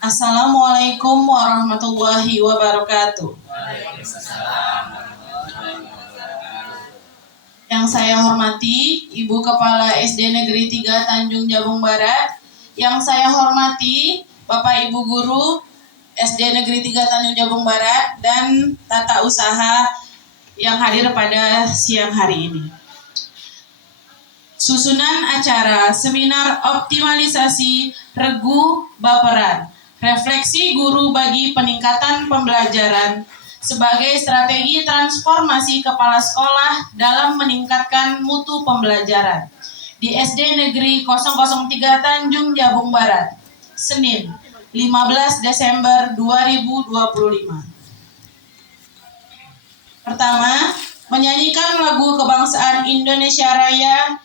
Assalamualaikum warahmatullahi wabarakatuh. Yang saya hormati Ibu Kepala SD Negeri 3 Tanjung Jabung Barat, yang saya hormati Bapak Ibu Guru SD Negeri 3 Tanjung Jabung Barat dan tata usaha yang hadir pada siang hari ini. Susunan acara seminar optimalisasi regu baperan, refleksi guru bagi peningkatan pembelajaran sebagai strategi transformasi kepala sekolah dalam meningkatkan mutu pembelajaran di SD Negeri 003 Tanjung Jabung Barat, Senin 15 Desember 2025. Pertama, menyanyikan lagu kebangsaan Indonesia Raya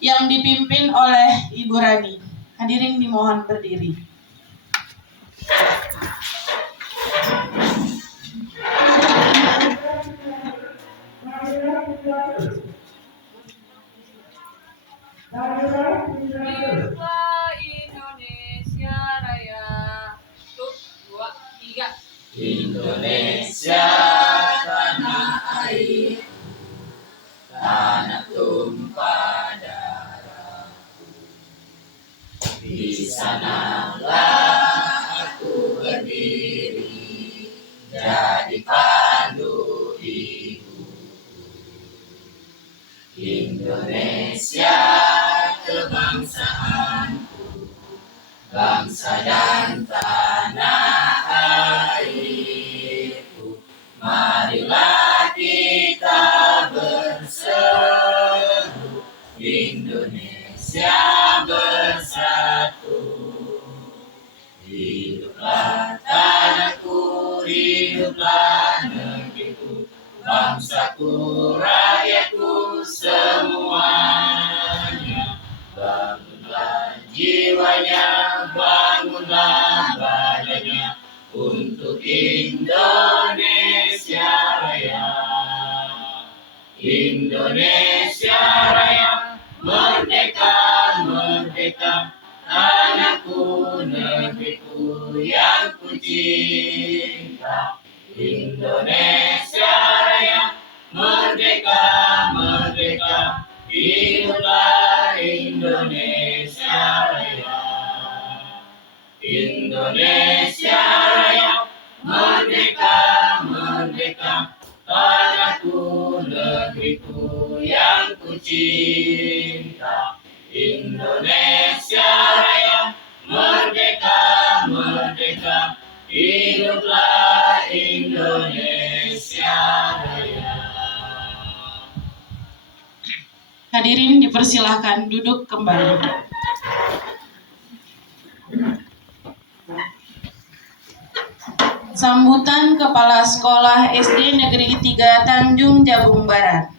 yang dipimpin oleh Ibu Rani. Hadirin dimohon berdiri. Indonesia Raya. 2, 3. Indonesia tanah air, tanah tumpah darahku. Di sanalah aku berdiri, jadi pandu ibuku. Indonesia kebangsaanku, bangsa dan tanah airku. Marilah kita berseru, Indonesia bersatu. Hiduplah tanahku, hiduplah negeriku, bangsaku, rakyatku semuanya. Bangunlah jiwanya, bangunlah badannya untuk Indonesia Raya. Indonesia Raya, merdeka, merdeka, tanahku, negeriku yang ku cinta. Indonesia Raya, merdeka, merdeka, hiduplah Indonesia Raya. Indonesia Raya, merdeka, merdeka, tanahku, negeriku yang ku cinta. Indonesia Raya, merdeka, merdeka, hiduplah Indonesia Raya. Hadirin dipersilahkan duduk kembali. Sambutan Kepala Sekolah SD Negeri 3 Tanjung Jabung Barat.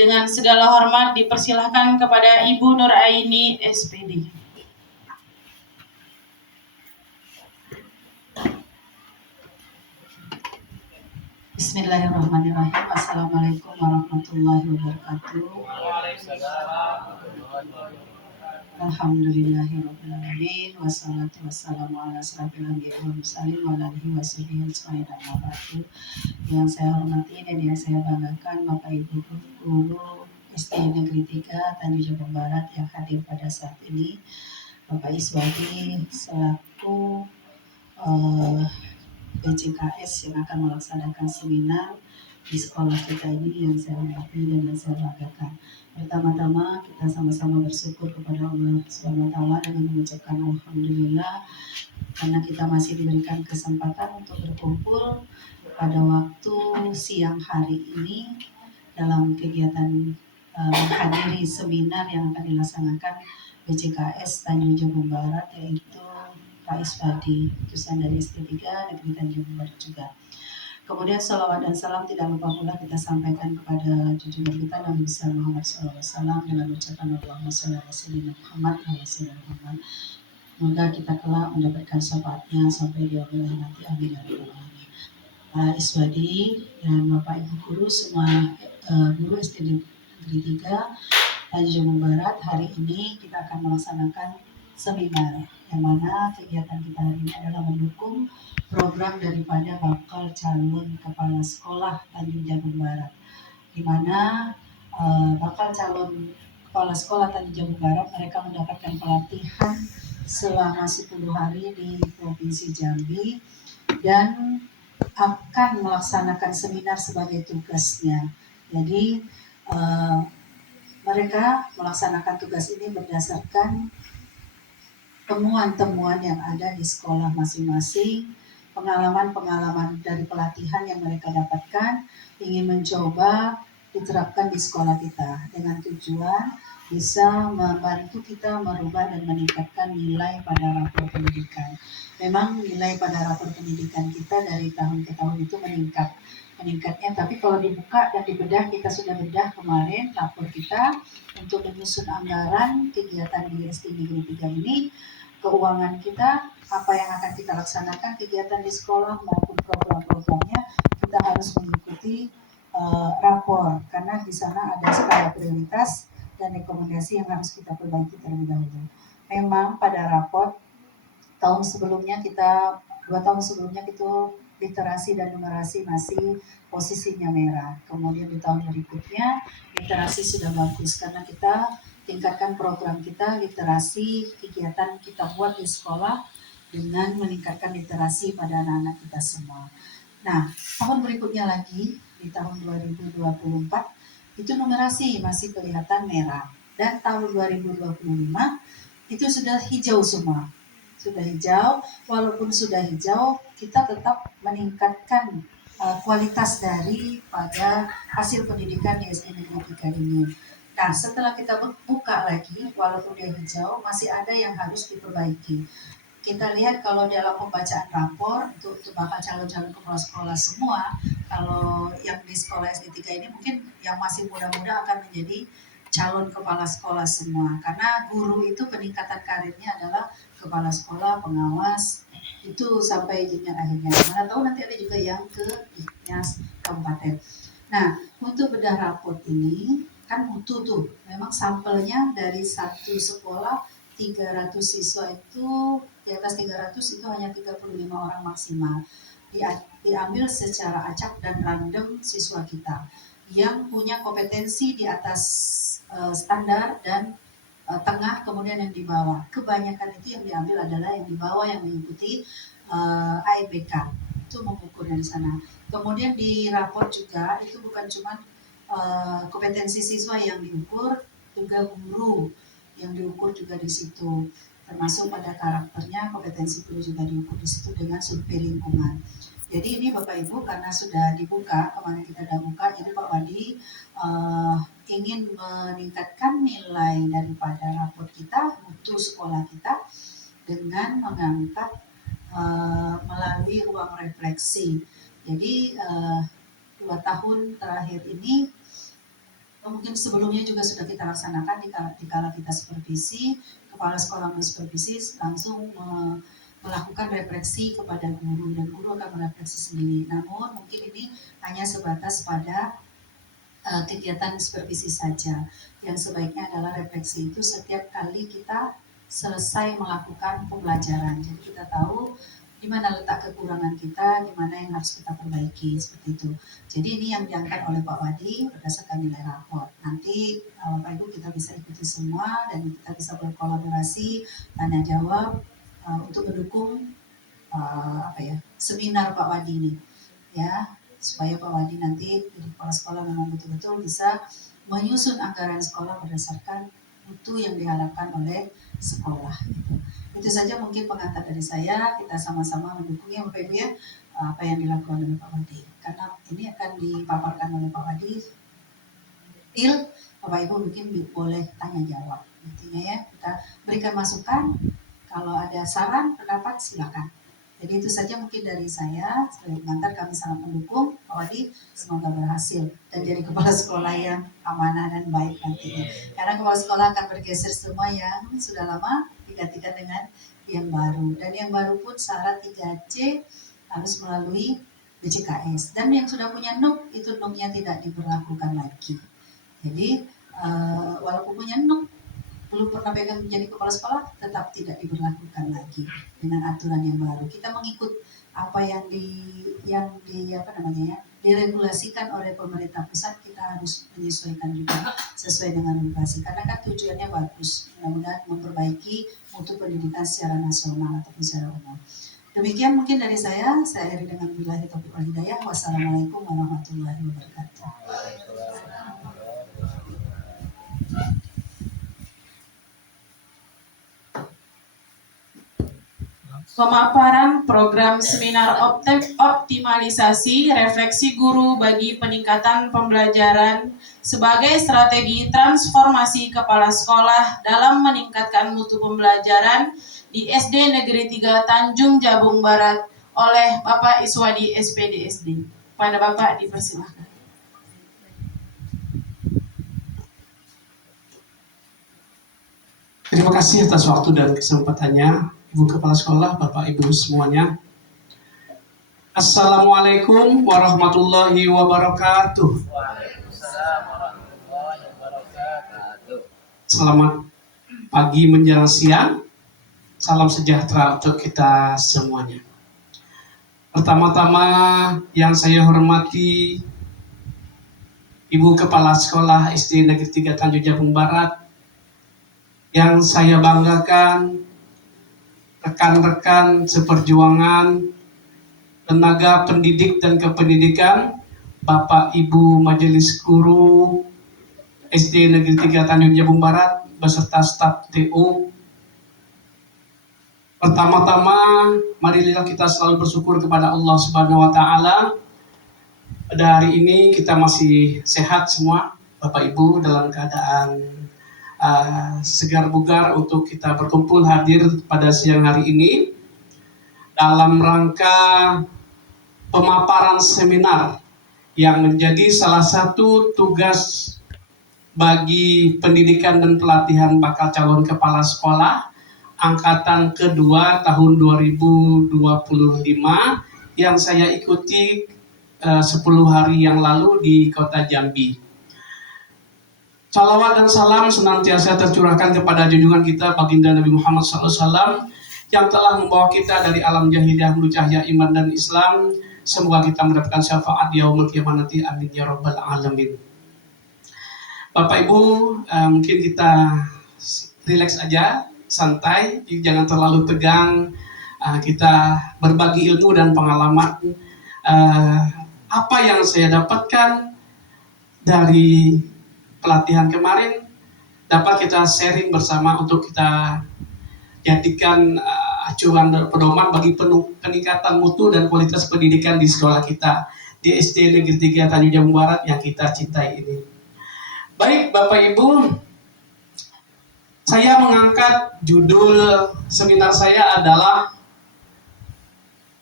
Dengan segala hormat dipersilahkan kepada Ibu Nuraini SPD. Bismillahirrahmanirrahim. Assalamualaikum warahmatullahi wabarakatuh. Alhamdulillahirrahmanirrahim. Wassalatu wassalamu ala asrafil anbiya'i wal mursalin wa ala alihi washabihi ajmain amma ba'du. Yang saya hormati dan yang saya banggakan Bapak Ibu Guru SD Negeri 3 Tanjung Jabung Barat yang hadir pada saat ini, Bapak Iswadi selaku BCKS yang akan melaksanakan seminar di sekolah kita ini yang saya hormati dan yang saya banggakan. Pertama-tama kita sama-sama bersyukur kepada Allah SWT dengan mengucapkan Alhamdulillah karena kita masih diberikan kesempatan untuk berkumpul pada waktu siang hari ini dalam kegiatan menghadiri seminar yang akan dilaksanakan BCKS Tanjung Jabung Barat, yaitu Pak Iswadi, utusan dari SD3 Negeri Tanjung Barat juga. Kemudian salawat dan salam tidak lupa pula kita sampaikan kepada junjungan kita Nabi besar Muhammad SAW dengan ucapan Allahumma shalli ala sayyidina Muhammad wa ala sayyidina Muhammad. Semoga kita kelak mendapatkan syafaatnya sampai di yaumil akhir nanti. Amin ya rabbal alamin. Pak Iswadi dan Bapak Ibu guru semua guru SD Negeri 3 Tanjung Jabung Barat, hari ini kita akan melaksanakan seminar, yang mana kegiatan kita hari ini adalah mendukung program daripada bakal calon kepala sekolah Tanjung Jabung Barat, di mana bakal calon kepala sekolah Tanjung Jabung Barat mereka mendapatkan pelatihan selama 10 hari di Provinsi Jambi dan akan melaksanakan seminar sebagai tugasnya. Jadi mereka melaksanakan tugas ini berdasarkan temuan-temuan yang ada di sekolah masing-masing, pengalaman-pengalaman dari pelatihan yang mereka dapatkan, ingin mencoba diterapkan di sekolah kita dengan tujuan bisa membantu kita merubah dan meningkatkan nilai pada rapor pendidikan. Memang nilai pada rapor pendidikan kita dari tahun ke tahun itu meningkatnya, tapi kalau dibuka dan dibedah, kita sudah bedah kemarin rapor kita untuk menyusun anggaran kegiatan di SD Negeri 3 ini, keuangan kita, apa yang akan kita laksanakan kegiatan di sekolah maupun program-programnya, kita harus mengikuti rapor, karena di sana ada skala prioritas dan rekomendasi yang harus kita perbaiki terlebih dahulu. Memang pada rapor tahun sebelumnya kita 2 tahun sebelumnya itu literasi dan numerasi masih posisinya merah. Kemudian di tahun berikutnya literasi sudah bagus karena kita tingkatkan program kita literasi, kegiatan kita buat di sekolah dengan meningkatkan literasi pada anak-anak kita semua. Nah, tahun berikutnya lagi di tahun 2024 itu numerasi masih kelihatan merah, dan tahun 2025 itu sudah hijau semua. Sudah hijau, walaupun sudah hijau, kita tetap meningkatkan kualitas daripada hasil pendidikan di SD Negeri 3 ini. Nah, setelah kita buka lagi, walaupun dia hijau, masih ada yang harus diperbaiki. Kita lihat kalau dalam pembacaan rapor untuk bakal calon-calon kepala sekolah semua, kalau yang di sekolah SD 3 ini mungkin yang masih muda-muda akan menjadi calon kepala sekolah semua, karena guru itu peningkatan karirnya adalah kepala sekolah, pengawas, itu sampai jenjang akhirnya. Mana tahu nanti ada juga yang ke dinas kabupaten. Nah, untuk bedah raport ini kan butuh tuh, memang sampelnya dari satu sekolah 300 siswa itu, di atas 300 itu hanya 35 orang maksimal. Diambil secara acak dan random siswa kita yang punya kompetensi di atas standar dan tengah, kemudian yang di bawah. Kebanyakan itu yang diambil adalah yang di bawah yang mengikuti AIBK, itu mengukur dari sana. Kemudian di rapor juga itu bukan cuma kompetensi siswa yang diukur, juga guru yang diukur juga di situ, termasuk pada karakternya, kompetensi guru juga diukur di situ dengan survei lingkungan. Jadi ini Bapak Ibu karena sudah dibuka, kemarin kita sudah buka, jadi Pak Wadi ingin meningkatkan nilai daripada rapor kita, mutu sekolah kita dengan mengangkat melalui ruang refleksi. Jadi 2 tahun terakhir ini, mungkin sebelumnya juga sudah kita laksanakan di kala kita supervisi, kepala sekolah supervisi langsung melakukan refleksi kepada guru, dan guru akan merefleksi sendiri. Namun mungkin ini hanya sebatas pada kegiatan supervisi saja. Yang sebaiknya adalah refleksi itu setiap kali kita selesai melakukan pembelajaran. Jadi kita tahu di mana letak kekurangan kita, di mana yang harus kita perbaiki, seperti itu. Jadi ini yang diangkat oleh Pak Wadi berdasarkan nilai rapor. Nanti Bapak Ibu kita bisa ikuti semua dan kita bisa berkolaborasi, tanya jawab untuk mendukung seminar Pak Wadi ini, ya, supaya Pak Wadi nanti di kepala sekolah memang betul-betul bisa menyusun anggaran sekolah berdasarkan mutu yang diharapkan oleh sekolah. Itu saja mungkin pengantar dari saya, kita sama-sama mendukungnya Bapak Ibu ya, apa yang dilakukan oleh Pak Wadi. Karena ini akan dipaparkan oleh Pak Wadi, Bapak Ibu mungkin boleh tanya jawab. Intinya ya, kita berikan masukan, kalau ada saran, pendapat silakan. Jadi itu saja mungkin dari saya, sebagai pengantar kami sangat mendukung Pak Wadi, semoga berhasil dan jadi kepala sekolah yang amanah dan baik nantinya. Karena kepala sekolah akan bergeser semua yang sudah lama digantikan dengan yang baru. Dan yang baru pun syarat 3C harus melalui BCKS. Dan yang sudah punya NUK, itu NUK-nya tidak diberlakukan lagi. Jadi walaupun punya NUK, belum pernah pegang menjadi kepala sekolah tetap tidak diberlakukan lagi dengan aturan yang baru. Kita mengikut apa yang di apa namanya ya, diregulasikan oleh pemerintah pusat, kita harus menyesuaikan juga sesuai dengan regulasi. Karena kan tujuannya bagus, mudah-mudahan memperbaiki mutu pendidikan secara nasional ataupun secara umum. Demikian mungkin dari saya akhiri dengan billahi taufiq wal hidayah. Wassalamualaikum warahmatullahi wabarakatuh. Pemaparan program seminar optimalisasi refleksi guru bagi peningkatan pembelajaran sebagai strategi transformasi kepala sekolah dalam meningkatkan mutu pembelajaran di SD Negeri 3 Tanjung Jabung Barat oleh Bapak Iswadi SPD SD. Pada Bapak dipersilahkan. Terima kasih atas waktu dan kesempatannya, Ibu Kepala Sekolah, Bapak Ibu semuanya. Assalamualaikum warahmatullahi wabarakatuh. Waalaikumsalam warahmatullahi wabarakatuh. Selamat pagi menjelang siang. Salam sejahtera untuk kita semuanya. Pertama-tama yang saya hormati Ibu Kepala Sekolah SD Negeri 3 Tanjung Jabung Barat, yang saya banggakan rekan-rekan seperjuangan, tenaga pendidik dan kependidikan, Bapak Ibu Majelis Guru SD Negeri 3 Tanjung Jabung Barat beserta staf TU. Pertama-tama, marilah kita selalu bersyukur kepada Allah Subhanahu wa Ta'ala. Pada hari ini kita masih sehat semua, Bapak Ibu, dalam keadaan segar bugar untuk kita berkumpul hadir pada siang hari ini dalam rangka pemaparan seminar yang menjadi salah satu tugas bagi pendidikan dan pelatihan bakal calon kepala sekolah angkatan kedua tahun 2025 yang saya ikuti 10 hari yang lalu di kota Jambi. Salawat dan salam senantiasa tercurahkan kepada junjungan kita baginda Nabi Muhammad SAW yang telah membawa kita dari alam jahiliyah menuju cahaya iman dan Islam. Semoga kita mendapatkan syafaat di yaumul qiyamah nanti, amin ya rabbal alamin. Bapak Ibu, mungkin kita rileks aja, santai, jangan terlalu tegang. Kita berbagi ilmu dan pengalaman. Apa yang saya dapatkan dari pelatihan kemarin dapat kita sharing bersama untuk kita jadikan acuan dan pedoman bagi peningkatan mutu dan kualitas pendidikan di sekolah kita di SD Negeri 3 Tanjung Jabung Barat yang kita cintai ini. Baik Bapak Ibu, saya mengangkat judul seminar saya adalah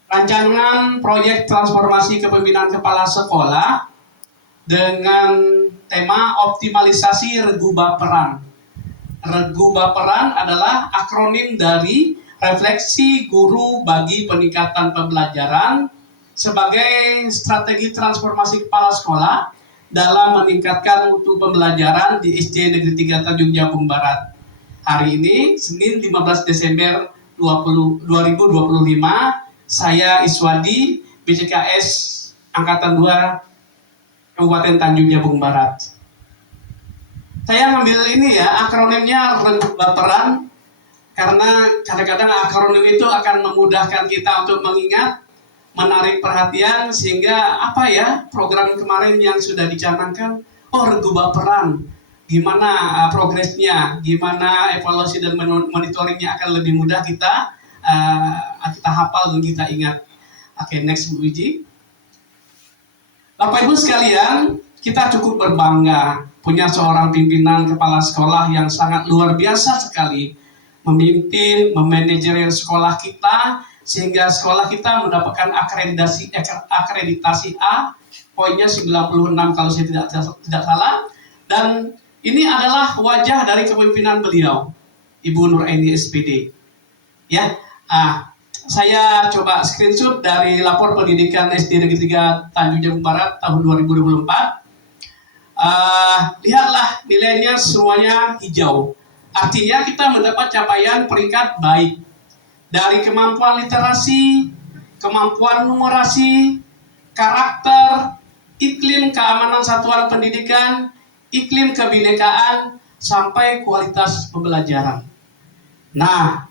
rancangan proyek transformasi kepemimpinan kepala sekolah dengan tema optimalisasi regu baperan. Regu baperan adalah akronim dari refleksi guru bagi peningkatan pembelajaran sebagai strategi transformasi kepala sekolah dalam meningkatkan mutu pembelajaran di SD Negeri 3 Tanjung Jabung Barat. Hari ini, Senin 15 Desember 2025, saya Iswadi, BCKS Angkatan 2 Kabupaten Tanjung Jabung Barat. Saya ngambil ini ya, akronimnya regu baperan, karena kadang-kadang akronim itu akan memudahkan kita untuk mengingat, menarik perhatian, sehingga program kemarin yang sudah dicanangkan, regu baperan, gimana progresnya, gimana evaluasi dan monitoringnya akan lebih mudah kita hafal dan kita ingat. Oke, next Bu Wiji. Bapak Ibu sekalian, kita cukup berbangga punya seorang pimpinan kepala sekolah yang sangat luar biasa sekali memimpin, memanajer sekolah kita sehingga sekolah kita mendapatkan akreditasi A, poinnya 96 kalau saya tidak salah, dan ini adalah wajah dari kepemimpinan beliau, Ibu Nuraini SPD. Ya, saya coba screenshot dari lapor pendidikan SD Negeri 3 Tanjung Jabung Barat tahun 2024. Lihatlah nilainya semuanya hijau. Artinya kita mendapat capaian peringkat baik dari kemampuan literasi, kemampuan numerasi, karakter, iklim keamanan satuan pendidikan, iklim kebinekaan, sampai kualitas pembelajaran. Nah,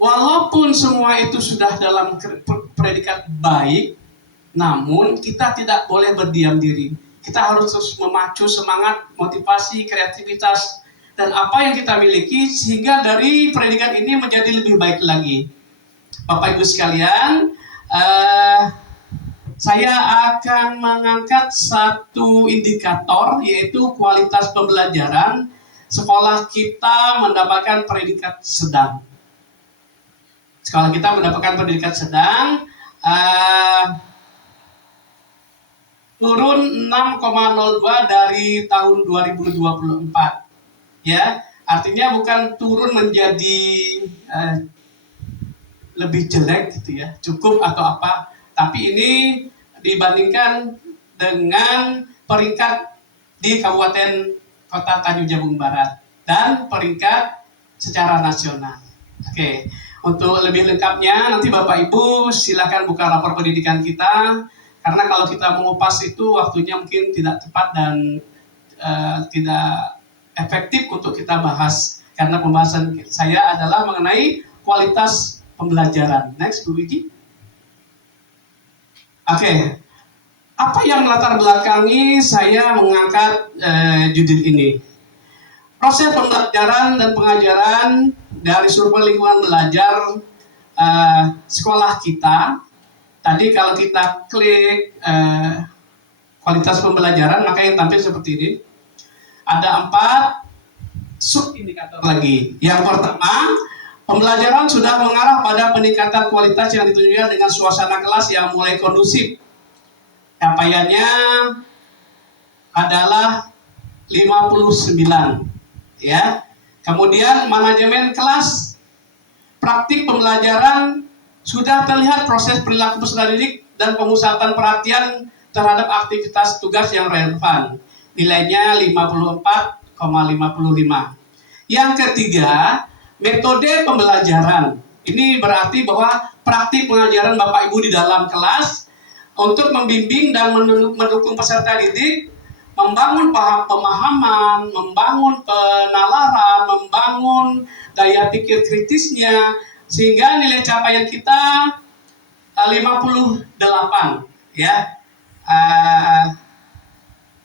walaupun semua itu sudah dalam predikat baik, namun kita tidak boleh berdiam diri. Kita harus terus memacu semangat, motivasi, kreativitas, dan apa yang kita miliki sehingga dari predikat ini menjadi lebih baik lagi. Bapak Ibu sekalian, saya akan mengangkat satu indikator, yaitu kualitas pembelajaran sekolah kita mendapatkan predikat sedang. Sekolah kita mendapatkan predikat sedang, turun 6,02 dari tahun 2024. Ya, artinya bukan turun menjadi lebih jelek gitu ya, cukup atau apa, tapi ini dibandingkan dengan peringkat di Kabupaten Kota Tanjung Jabung Barat dan peringkat secara nasional. Oke, untuk lebih lengkapnya nanti Bapak Ibu silakan buka rapor pendidikan kita, karena kalau kita mengupas itu waktunya mungkin tidak tepat dan tidak efektif untuk kita bahas, karena pembahasan saya adalah mengenai kualitas pembelajaran. Next, Bu Wiji. Oke, apa yang melatar belakangi saya mengangkat judul ini? Proses pembelajaran dan pengajaran dari survei lingkungan belajar sekolah kita. Tadi kalau kita klik kualitas pembelajaran, maka yang tampil seperti ini. Ada 4 sub-indikator lagi. Yang pertama, pembelajaran sudah mengarah pada peningkatan kualitas yang ditunjukkan dengan suasana kelas yang mulai kondusif. Capaiannya adalah 59. Ya. Kemudian manajemen kelas, praktik pembelajaran sudah terlihat proses perilaku peserta didik dan pemusatan perhatian terhadap aktivitas tugas yang relevan. Nilainya 54,55. Yang ketiga, metode pembelajaran. Ini berarti bahwa praktik pengajaran Bapak Ibu di dalam kelas untuk membimbing dan mendukung peserta didik, membangun pemahaman, membangun penalaran, membangun daya pikir kritisnya, sehingga nilai capaian kita 58, ya.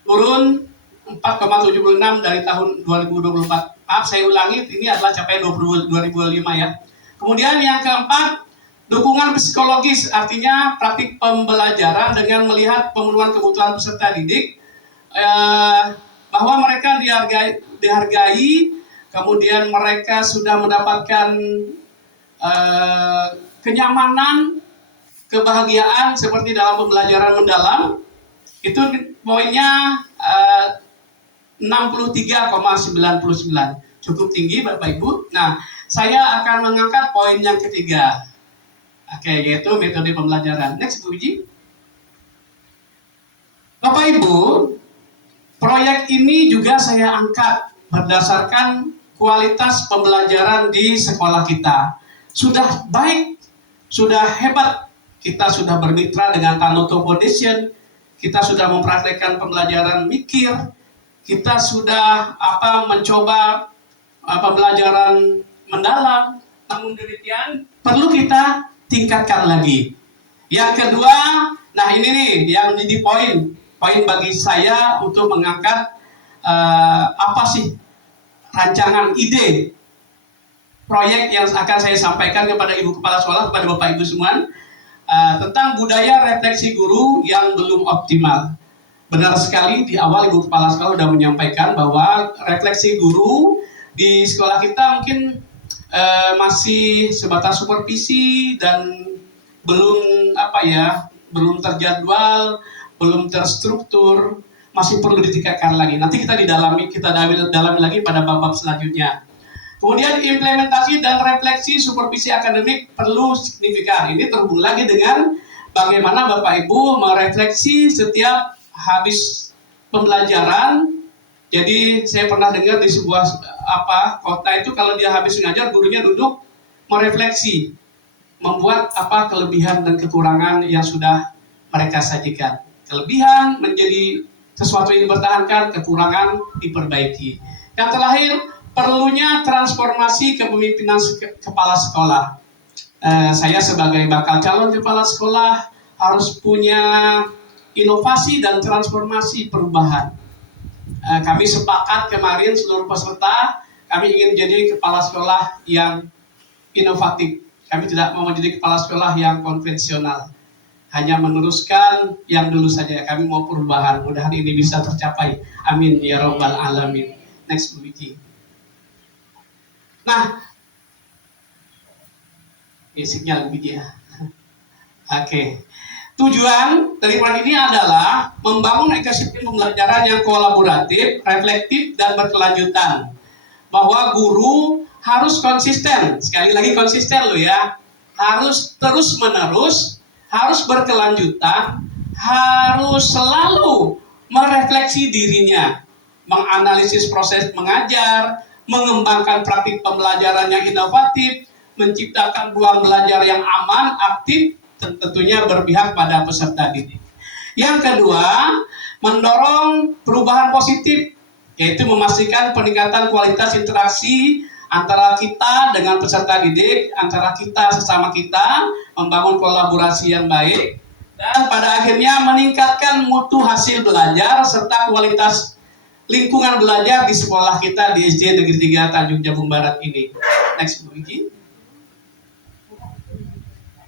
Turun 4,76 dari tahun 2024. Maaf, saya ulangi, ini adalah capaian 2025 ya. Kemudian yang keempat, dukungan psikologis, artinya praktik pembelajaran dengan melihat pemenuhan kebutuhan peserta didik, bahwa mereka dihargai, kemudian mereka sudah mendapatkan kenyamanan, kebahagiaan seperti dalam pembelajaran mendalam. Itu poinnya 63,99. Cukup tinggi Bapak Ibu. Nah, saya akan mengangkat poin yang ketiga. Oke, yaitu metode pembelajaran. Next, Bu Wiji. Bapak Ibu, proyek ini juga saya angkat berdasarkan kualitas pembelajaran di sekolah kita. Sudah baik, sudah hebat. Kita sudah bermitra dengan Tanoto Foundation. Kita sudah mempraktekkan pembelajaran mikir, kita sudah mencoba pembelajaran mendalam. Namun demikian perlu kita tingkatkan lagi. Yang kedua, nah ini nih yang menjadi poin bagi saya untuk mengangkat apa sih rancangan ide proyek yang akan saya sampaikan kepada Ibu Kepala Sekolah, kepada Bapak Ibu semua. Tentang budaya refleksi guru yang belum optimal. Benar sekali, di awal Ibu Kepala Sekolah sudah menyampaikan bahwa refleksi guru di sekolah kita mungkin masih sebatas supervisi dan belum belum terjadwal, belum terstruktur, masih perlu ditingkatkan lagi. Nanti kita dalami lagi pada bab-bab selanjutnya. Kemudian implementasi dan refleksi supervisi akademik perlu signifikan. Ini terhubung lagi dengan bagaimana Bapak Ibu merefleksi setiap habis pembelajaran. Jadi saya pernah dengar di sebuah kota itu kalau dia habis ngajar, gurunya duduk merefleksi, membuat apa kelebihan dan kekurangan yang sudah mereka sajikan. Kelebihan menjadi sesuatu yang dipertahankan, kekurangan diperbaiki. Yang terakhir, perlunya transformasi kepemimpinan kepala sekolah. Saya sebagai bakal calon kepala sekolah harus punya inovasi dan transformasi perubahan. Kami sepakat kemarin seluruh peserta, kami ingin jadi kepala sekolah yang inovatif. Kami tidak mau menjadi kepala sekolah yang konvensional, hanya meneruskan yang dulu saja. Kami mau perubahan, mudah-mudahan ini bisa tercapai. Amin ya robbal alamin. Next, Bu Wiki. Nah, sinyal Bu Wiki ya. Oke. Tujuan dari program ini adalah membangun ekosistem pembelajaran yang kolaboratif, reflektif, dan berkelanjutan. Bahwa guru harus konsisten, sekali lagi konsisten loh ya, harus terus-menerus, harus berkelanjutan, harus selalu merefleksi dirinya, menganalisis proses mengajar, mengembangkan praktik pembelajaran yang inovatif, menciptakan ruang belajar yang aman, aktif, dan tentunya berpihak pada peserta didik. Yang kedua, mendorong perubahan positif, yaitu memastikan peningkatan kualitas interaksi antara kita dengan peserta didik, antara kita sesama kita, membangun kolaborasi yang baik, dan pada akhirnya meningkatkan mutu hasil belajar serta kualitas lingkungan belajar di sekolah kita di SD Negeri 3 Tanjung Jabung Barat ini. Next, Bu Wiki.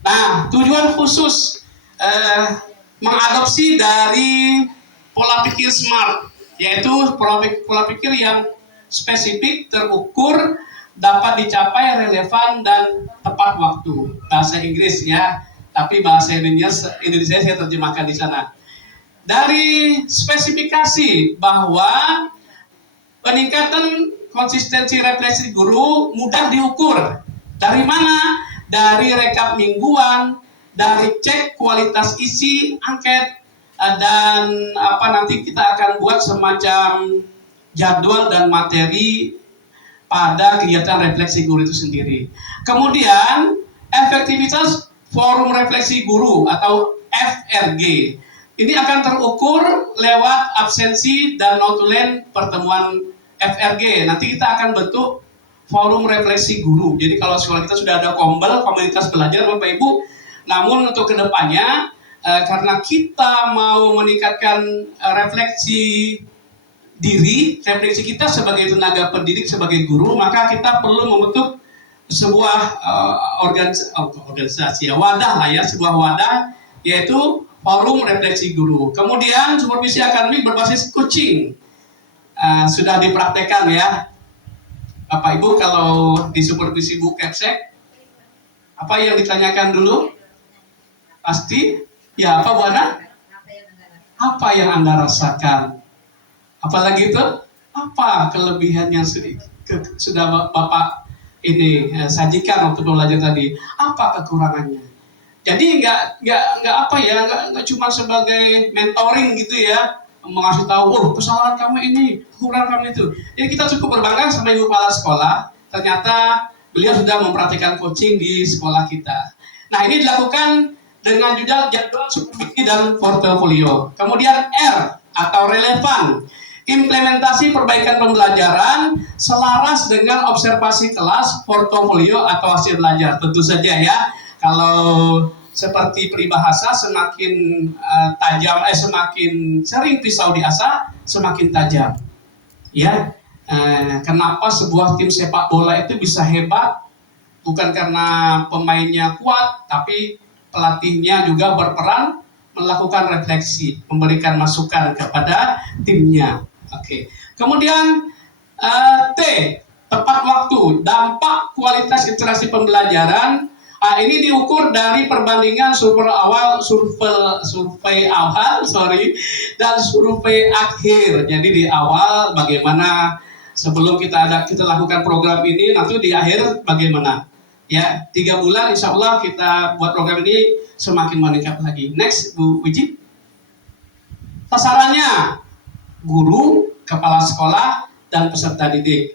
Nah, tujuan khusus mengadopsi dari pola pikir SMART, yaitu pola pikir yang spesifik, terukur, dapat dicapai, relevan, dan tepat waktu. Bahasa Inggris ya, tapi bahasa Indonesia saya terjemahkan di sana. Dari spesifikasi bahwa peningkatan konsistensi refleksi guru mudah diukur. Dari mana? Dari rekap mingguan, dari cek kualitas isi angket, dan nanti kita akan buat semacam jadwal dan materi pada kegiatan refleksi guru itu sendiri. Kemudian efektivitas forum refleksi guru atau FRG ini akan terukur lewat absensi dan notulen pertemuan FRG. Nanti kita akan bentuk forum refleksi guru. Jadi kalau sekolah kita sudah ada komunitas belajar Bapak Ibu, namun untuk kedepannya karena kita mau meningkatkan refleksi diri, refleksi kita sebagai tenaga pendidik, sebagai guru, maka kita perlu membentuk sebuah organisasi, wadah lah ya, sebuah wadah, yaitu forum refleksi guru. Kemudian supervisi akademik berbasis coaching sudah dipraktekkan ya. Bapak Ibu kalau di supervisi Bu Kepsek, apa yang ditanyakan dulu? Pasti, ya apa Bu Ana? Apa yang Anda rasakan? Apalagi itu, apa kelebihan yang sudah Bapak ini sajikan waktu belajar tadi? Apa kekurangannya? Jadi nggak cuma sebagai mentoring gitu ya, mengasih tahu, kesalahan kamu ini, kekurangan kamu itu. Jadi kita cukup berbangga sama Ibu Kepala Sekolah, ternyata beliau sudah mempraktikkan coaching di sekolah kita. Nah ini dilakukan dengan jadwal supervisi dan portofolio. Kemudian R atau relevan, implementasi perbaikan pembelajaran selaras dengan observasi kelas, portofolio atau hasil belajar. Tentu saja ya, kalau seperti peribahasa semakin semakin sering pisau diasah, semakin tajam. Ya, kenapa sebuah tim sepak bola itu bisa hebat? Bukan karena pemainnya kuat, tapi pelatihnya juga berperan melakukan refleksi, memberikan masukan kepada timnya. Oke. Kemudian T, tepat waktu, dampak kualitas interaksi pembelajaran. Ini diukur dari perbandingan survei awal dan survei akhir. Jadi di awal bagaimana, sebelum kita lakukan program ini, nanti di akhir bagaimana. Ya, 3 bulan insya Allah kita buat program ini semakin meningkat lagi. Next, Bu Wiji. Sasarannya guru, kepala sekolah, dan peserta didik.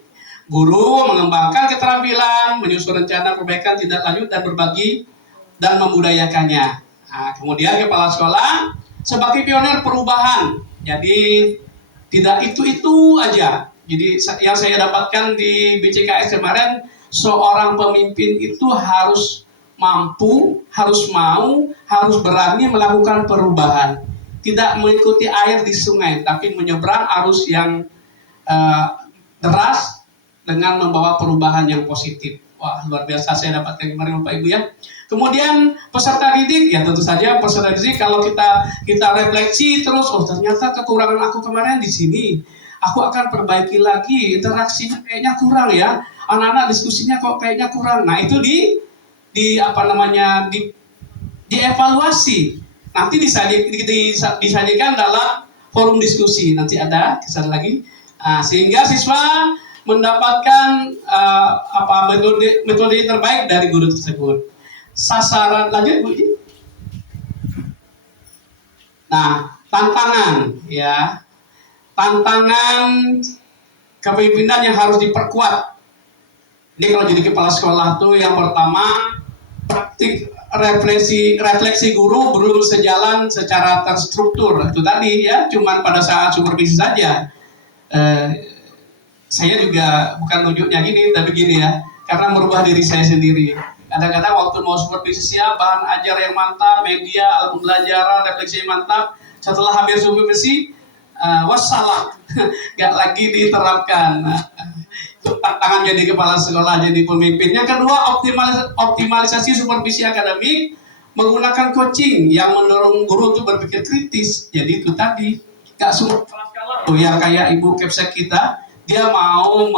Guru mengembangkan keterampilan, menyusun rencana perbaikan tindak lanjut dan berbagi dan membudayakannya. Nah, kemudian kepala sekolah sebagai pionir perubahan. Jadi tidak itu aja. Jadi yang saya dapatkan di BCKS kemarin, seorang pemimpin itu harus mampu, harus mau, harus berani melakukan perubahan. Tidak mengikuti air di sungai, tapi menyeberang arus yang deras dengan membawa perubahan yang positif. Wah, luar biasa saya dapatkan kemarin Bapak Ibu ya. Kemudian peserta didik, ya tentu saja peserta didik kalau kita refleksi terus, oh ternyata kekurangan aku kemarin di sini. Aku akan perbaiki lagi, interaksinya kayaknya kurang ya. Anak-anak diskusinya kok kayaknya kurang. Nah, itu dievaluasi. Nanti disajikan dalam forum diskusi. Nanti ada kesan lagi. Nah, sehingga siswa mendapatkan metode terbaik dari guru tersebut. Sasaran lanjut Bu. Nah, tantangan ya. Tantangan kepemimpinan yang harus diperkuat. Ini kalau jadi kepala sekolah tuh yang pertama praktik refleksi guru belum sejalan secara terstruktur. Itu tadi ya, cuman pada saat supervisi saja. Saya juga bukan nunjuknya gini, tapi gini ya, karena merubah diri saya sendiri. Kadang-kadang waktu mau supervisi siap, bahan ajar yang mantap, media, alat pembelajaran, refleksi yang mantap, setelah habis supervisi, wassalam, nggak lagi diterapkan. Itu tantangan jadi kepala sekolah, jadi pemimpin. Yang kedua, optimalisasi supervisi akademik menggunakan coaching yang mendorong guru untuk berpikir kritis. Jadi itu tadi, nggak semua yang kayak Ibu Kepsek kita, dia mau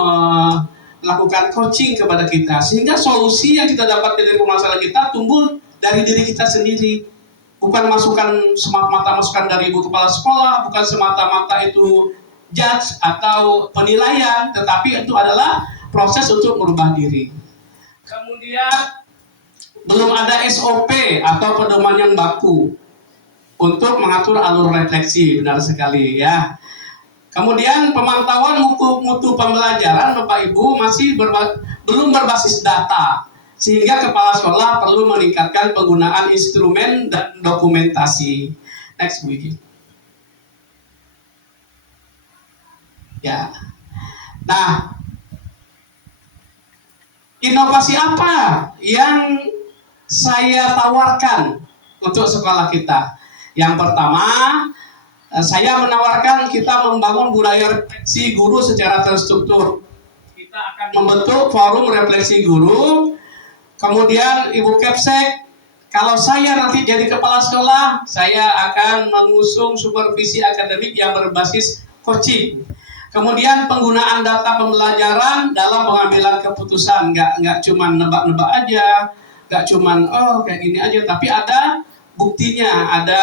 melakukan coaching kepada kita, sehingga solusi yang kita dapat dari permasalahan kita tumbuh dari diri kita sendiri. Bukan semata-mata masukan dari ibu kepala sekolah, bukan semata-mata itu judge atau penilaian, tetapi itu adalah proses untuk merubah diri. Kemudian belum ada SOP atau pedoman yang baku untuk mengatur alur refleksi, benar sekali ya. Kemudian pemantauan mutu pembelajaran Bapak Ibu masih belum berbasis data, sehingga kepala sekolah perlu meningkatkan penggunaan instrumen dan dokumentasi. Next, Bu Iki. Ya. Nah, inovasi apa yang saya tawarkan untuk sekolah kita? Yang pertama, saya menawarkan kita membangun budaya refleksi guru secara terstruktur. Kita akan membentuk forum refleksi guru. Kemudian Ibu Kepsek, kalau saya nanti jadi kepala sekolah, saya akan mengusung supervisi akademik yang berbasis coaching. Kemudian penggunaan data pembelajaran dalam pengambilan keputusan, nggak cuma nebak-nebak aja, nggak cuma kayak gini aja, tapi ada buktinya, ada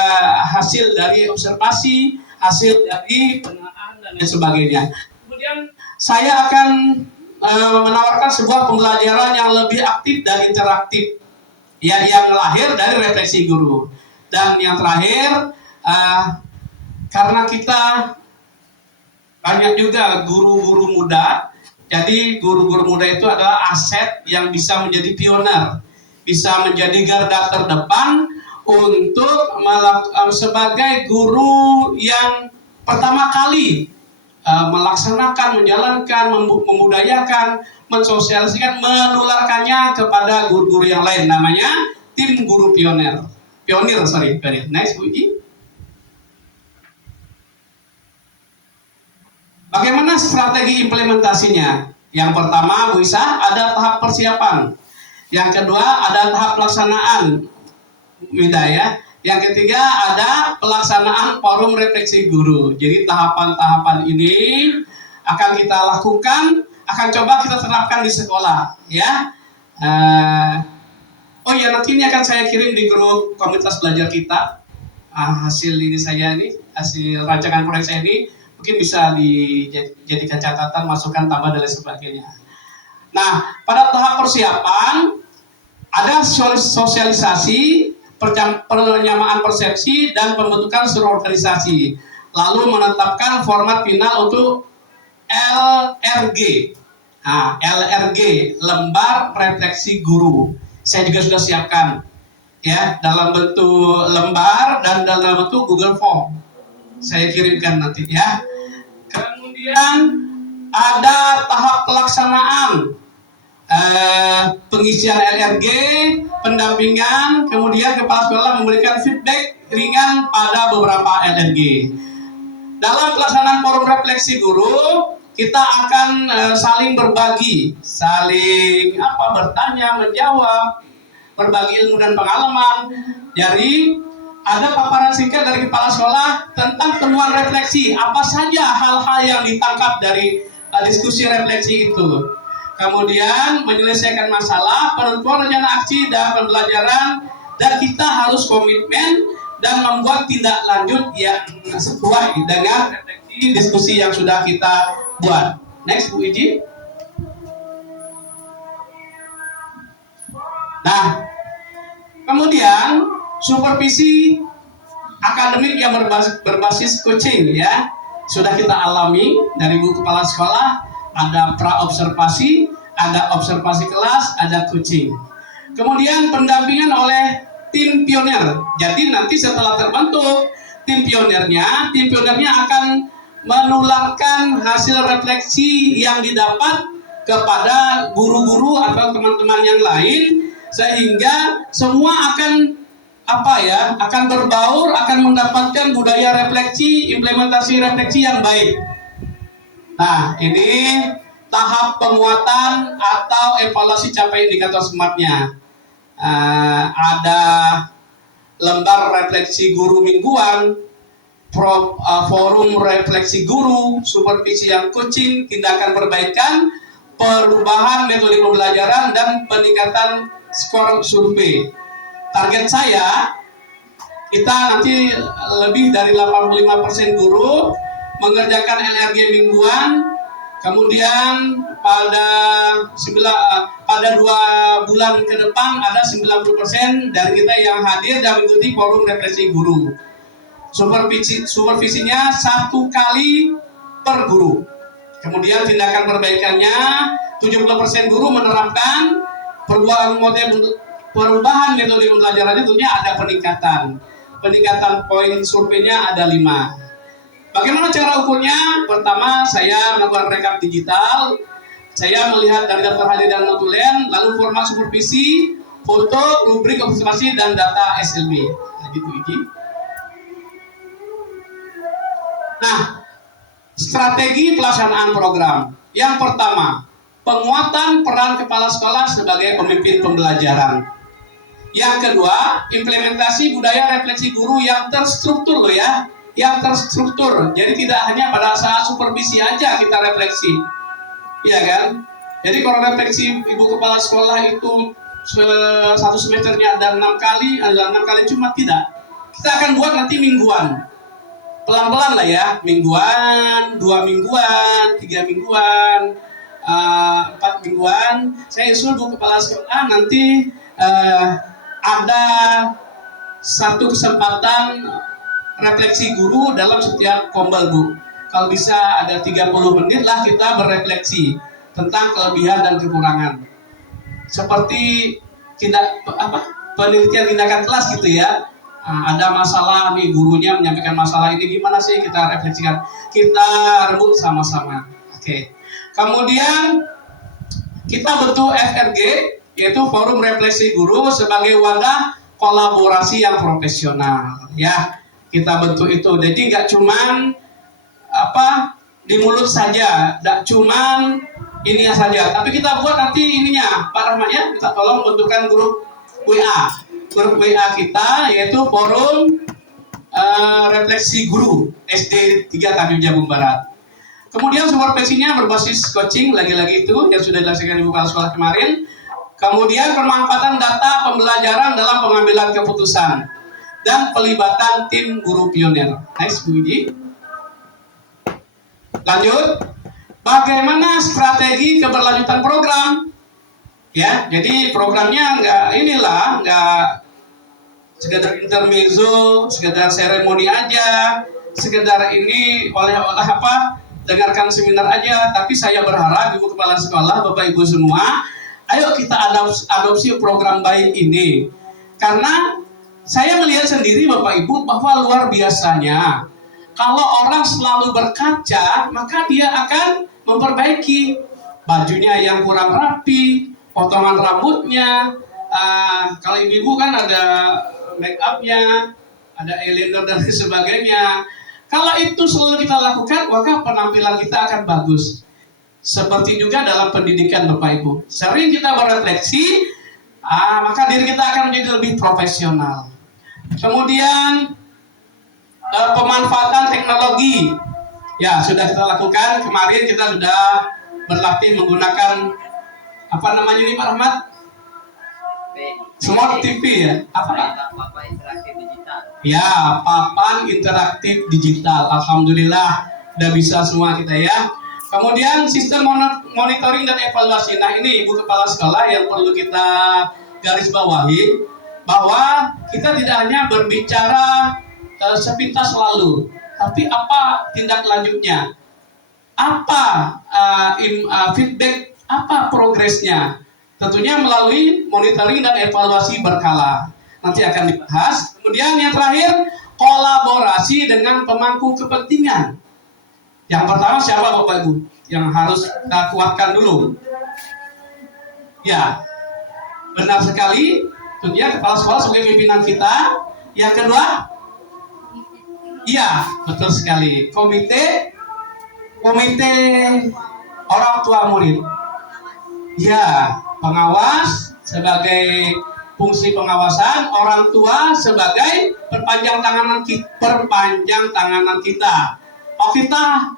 hasil dari observasi, hasil dari penelitian dan lain sebagainya. Kemudian saya akan menawarkan sebuah pembelajaran yang lebih aktif dan interaktif, ya, yang lahir dari refleksi guru. Dan yang terakhir, karena kita banyak juga guru-guru muda, jadi guru-guru muda itu adalah aset yang bisa menjadi pioner, bisa menjadi garda terdepan untuk sebagai guru yang pertama kali melaksanakan, menjalankan, membudayakan, mensosialisasikan, menularkannya kepada guru-guru yang lain. Namanya tim guru pionir. Pionir. Next, Bu Iji. Bagaimana strategi implementasinya? Yang pertama, Bu Isa, ada tahap persiapan. Yang kedua, ada tahap pelaksanaan. Beda ya. Yang ketiga, ada pelaksanaan forum refleksi guru. Jadi tahapan-tahapan ini akan kita lakukan, akan coba kita terapkan di sekolah, ya. Nanti ini akan saya kirim di grup komunitas belajar kita. Hasil rancangan proyek saya ini mungkin bisa dijadikan catatan, masukan, tambah dan lain sebagainya. Nah, pada tahap persiapan ada sosialisasi, penyamaan persepsi, dan pembentukan struktur organisasi. Lalu menetapkan format final untuk LRG, Nah, LRG, lembar refleksi guru. Saya juga sudah siapkan ya dalam bentuk lembar dan dalam bentuk Google Form. Saya kirimkan nanti ya. Kemudian ada tahap pelaksanaan pengisian LRG, pendampingan, kemudian kepala sekolah memberikan feedback ringan pada beberapa LRG. Dalam pelaksanaan forum refleksi guru, kita akan saling berbagi, saling bertanya, menjawab, berbagi ilmu dan pengalaman. Jadi ada paparan singkat dari kepala sekolah tentang temuan refleksi, apa saja hal-hal yang ditangkap dari diskusi refleksi itu. Kemudian menyelesaikan masalah, penentuan rencana aksi dan pembelajaran, dan kita harus komitmen dan membuat tindak lanjut yang sesuai dengan refleksi diskusi yang sudah kita buat. Next, Bu Iji. Nah, kemudian supervisi akademik yang berbasis coaching ya sudah kita alami dari Bu Kepala Sekolah. Ada pra-observasi, ada observasi kelas, ada coaching. Kemudian pendampingan oleh tim pionir. Jadi nanti setelah terbentuk tim pionirnya akan menularkan hasil refleksi yang didapat kepada guru-guru atau teman-teman yang lain, sehingga semua akan berbaur, akan mendapatkan budaya refleksi, implementasi refleksi yang baik. Nah, ini tahap penguatan atau evaluasi capaian indikator SMART-nya. Ada lembar refleksi guru mingguan, forum refleksi guru, supervisi yang coaching, tindakan perbaikan, perubahan metode pembelajaran, dan peningkatan skor survei. Target saya, kita nanti lebih dari 85% guru mengerjakan LRG mingguan, kemudian pada 2 bulan ke depan ada 90% dari kita yang hadir dan mengikuti forum refleksi guru. Supervisinya 1 kali per guru. Kemudian tindakan perbaikannya 70% guru menerapkan perubahan metode pembelajarannya, tentunya ada peningkatan. Peningkatan poin surveinya ada 5. Bagaimana cara ukurnya? Pertama, saya melakukan rekap digital, saya melihat dari daftar hadir dan notulen, lalu format supervisi, foto, rubrik observasi, dan data SLB. Nah, gitu ini. Nah, strategi pelaksanaan program. Yang pertama, penguatan peran kepala sekolah sebagai pemimpin pembelajaran. Yang kedua, implementasi budaya refleksi guru yang terstruktur loh ya. Yang terstruktur, jadi tidak hanya pada saat supervisi aja kita refleksi, iya kan? Jadi kalau refleksi ibu kepala sekolah itu satu semesternya ada 6 kali cuma tidak. Kita akan buat nanti mingguan, pelan-pelan lah ya, mingguan, 2 mingguan, 3 mingguan, 4 mingguan. Saya usul bu kepala sekolah nanti ada satu kesempatan refleksi guru dalam setiap kombel bu. Kalau bisa ada 30 menit lah kita berefleksi tentang kelebihan dan kekurangan. Seperti penelitian tindakan kelas gitu ya. Ada masalah nih, gurunya menyampaikan masalah ini, gimana sih kita refleksikan, kita rebut sama-sama. Oke. Kemudian kita bentuk FRG, yaitu Forum Refleksi Guru, sebagai wadah kolaborasi yang profesional ya. Kita bentuk itu, jadi nggak cuman di mulut saja, nggak cuman ininya saja, tapi kita buat nanti ininya, Pak Rahmat ya, kita tolong bentukkan grup WA kita, yaitu Forum Refleksi Guru SD 3 Tanjung Jabung Barat. Kemudian supervisinya berbasis coaching, lagi-lagi itu yang sudah dilaksanakan Ibu Kepala Sekolah kemarin. Kemudian pemanfaatan data pembelajaran dalam pengambilan keputusan dan pelibatan tim guru pionir. Nice, Bu Iji. Lanjut, bagaimana strategi keberlanjutan program? Ya, jadi programnya nggak sekedar intermezzo, sekedar seremoni aja, sekedar ini oleh dengarkan seminar aja, tapi saya berharap Ibu Kepala Sekolah, Bapak Ibu semua, ayo kita adopsi program baik ini. Karena saya melihat sendiri Bapak Ibu bahwa luar biasanya kalau orang selalu berkaca, maka dia akan memperbaiki bajunya yang kurang rapi, potongan rambutnya. Kalau ibu kan ada make upnya, ada eyeliner dan sebagainya. Kalau itu selalu kita lakukan, maka penampilan kita akan bagus. Seperti juga dalam pendidikan Bapak Ibu. Sering kita berefleksi, maka diri kita akan menjadi lebih profesional. Kemudian pemanfaatan teknologi, ya sudah kita lakukan. Kemarin kita sudah berlatih menggunakan apa namanya ini Pak Rahmat? Smart TV ya? Apa Pak? Papan interaktif digital. Ya, papan interaktif digital. Alhamdulillah, udah bisa semua kita ya. Kemudian sistem monitoring dan evaluasi. Nah ini Ibu Kepala Sekolah yang perlu kita garis bawahi, bahwa kita tidak hanya berbicara sepintas lalu, tapi apa tindak lanjutnya, apa feedback, apa progresnya. Tentunya melalui monitoring dan evaluasi berkala. Nanti akan dibahas. Kemudian yang terakhir, kolaborasi dengan pemangku kepentingan. Yang pertama siapa Bapak Ibu? Yang harus kita kuatkan dulu. Ya, benar sekali. Tentunya kepala sekolah sebagai pimpinan kita. Yang kedua, iya, betul sekali. Komite orang tua murid. Ya, pengawas sebagai fungsi pengawasan, orang tua sebagai perpanjang tanganan kita. Oh kita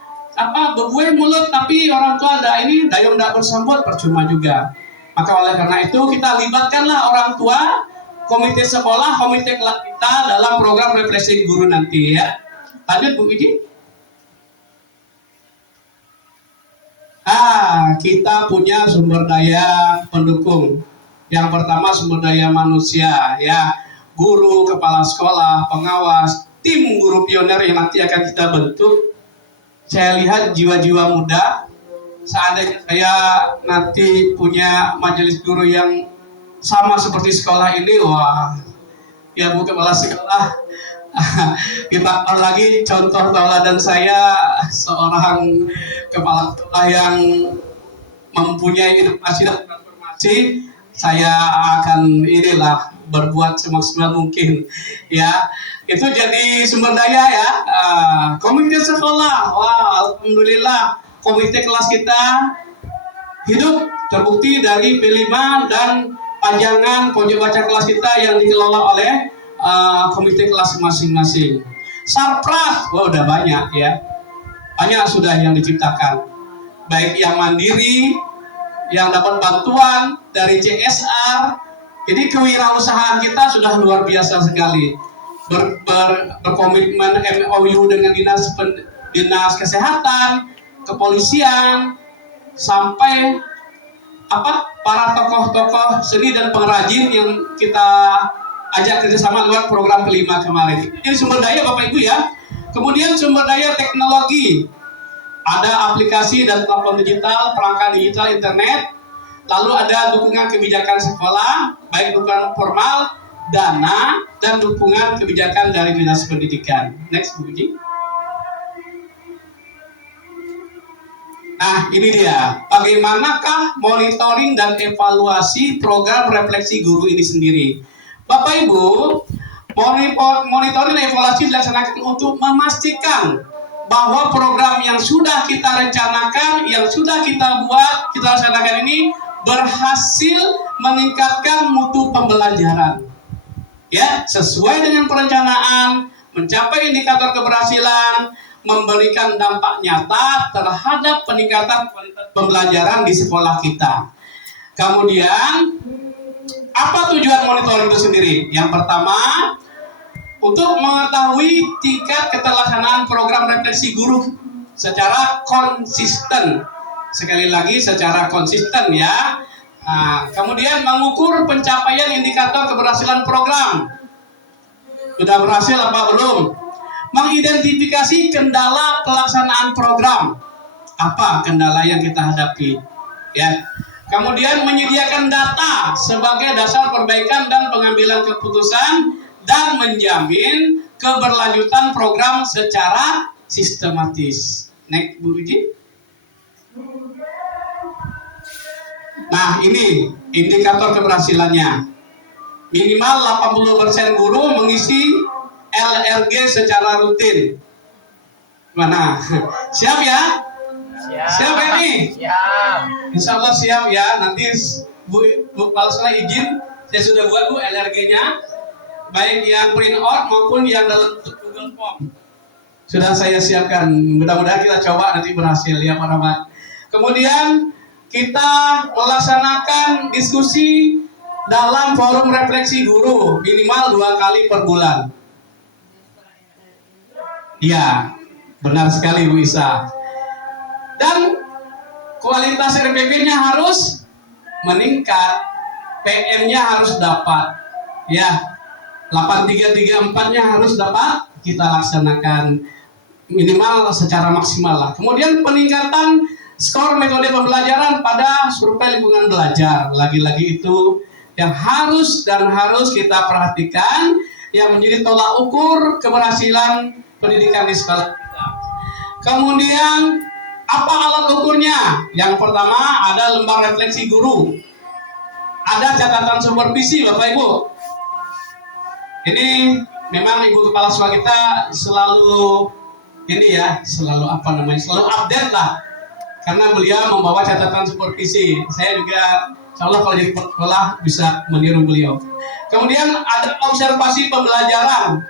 berbuih mulut tapi orang tua ada ini dayung tidak bersambut, percuma juga. Maka oleh karena itu kita libatkanlah orang tua, komite sekolah, komite kelas kita dalam program refleksi guru nanti ya. Lanjut Bu Widi. Kita punya sumber daya pendukung. Yang pertama sumber daya manusia ya, guru, kepala sekolah, pengawas, tim guru pioner yang nanti akan kita bentuk. Saya lihat jiwa-jiwa muda. Seandainya saya nanti punya majelis guru yang sama seperti sekolah ini, wah, ya Bu Kepala Sekolah, kita lagi contoh tauladan saya seorang kepala sekolah yang mempunyai inovasi dan transformasi. Saya akan berbuat semaksimal mungkin ya. Itu jadi sumber daya ya. Komite sekolah, wah alhamdulillah komite kelas kita hidup, terbukti dari P5 dan panjangan pojok baca kelas kita yang dikelola oleh komite kelas masing-masing. Sarpras, udah banyak ya. Banyak sudah yang diciptakan. Baik yang mandiri, yang dapat bantuan dari CSR. Jadi kewirausahaan kita sudah luar biasa sekali. Berkomitmen MOU dengan dinas kesehatan, kepolisian, sampai para tokoh-tokoh seni dan pengrajin yang kita ajak kerjasama lewat program kelima kemarin. Ini sumber daya Bapak Ibu ya. Kemudian sumber daya teknologi. Ada aplikasi dan platform digital, perangkat digital, internet. Lalu ada dukungan kebijakan sekolah, baik dukungan formal, dana, dan dukungan kebijakan dari dinas pendidikan. Next, Bu Widi. Nah, ini dia. Bagaimanakah monitoring dan evaluasi program refleksi guru ini sendiri? Bapak Ibu, monitoring dan evaluasi dilaksanakan untuk memastikan bahwa program yang sudah kita rencanakan, yang sudah kita buat, kita laksanakan ini berhasil meningkatkan mutu pembelajaran. Ya, sesuai dengan perencanaan, mencapai indikator keberhasilan, memberikan dampak nyata terhadap peningkatan kualitas pembelajaran di sekolah kita. Kemudian, apa tujuan monitoring itu sendiri? Yang pertama, untuk mengetahui tingkat keterlaksanaan program refleksi guru secara konsisten. Sekali lagi, secara konsisten ya. Kemudian mengukur pencapaian indikator keberhasilan program. Sudah berhasil apa belum? Mengidentifikasi kendala pelaksanaan program. apa kendala yang kita hadapi, ya. Kemudian menyediakan data sebagai dasar perbaikan dan pengambilan keputusan dan menjamin keberlanjutan program secara sistematis. Next, Bu Wiji. Nah, ini indikator keberhasilannya. Minimal 80% guru mengisi LRG secara rutin. Mana? Siap ya? Siap ya nih? Siap. Insya Allah siap ya. Nanti Bu Palsela izin, saya sudah buat Bu LRG-nya, baik yang print out maupun yang dalam Google Form. Sudah saya siapkan. Mudah-mudahan kita coba nanti berhasil ya Pak Rahmat. Kemudian kita melaksanakan diskusi dalam forum refleksi guru minimal 2 kali per bulan. Iya, benar sekali Bu Isa. Dan kualitas RPP-nya harus meningkat, PM-nya harus dapat. Ya, 8334-nya harus dapat kita laksanakan minimal secara maksimal lah. Kemudian peningkatan skor metode pembelajaran pada survei lingkungan belajar. Lagi-lagi itu yang harus kita perhatikan, yang menjadi tolak ukur keberhasilan pendidikan di sekolah kita. Kemudian apa alat ukurnya? Yang pertama ada lembar refleksi guru, ada catatan supervisi Bapak Ibu. Ini memang Ibu Kepala Sekolah kita selalu selalu update lah, karena beliau membawa catatan supervisi. Saya juga insya Allah kalau di sekolah bisa meniru beliau. Kemudian ada observasi pembelajaran,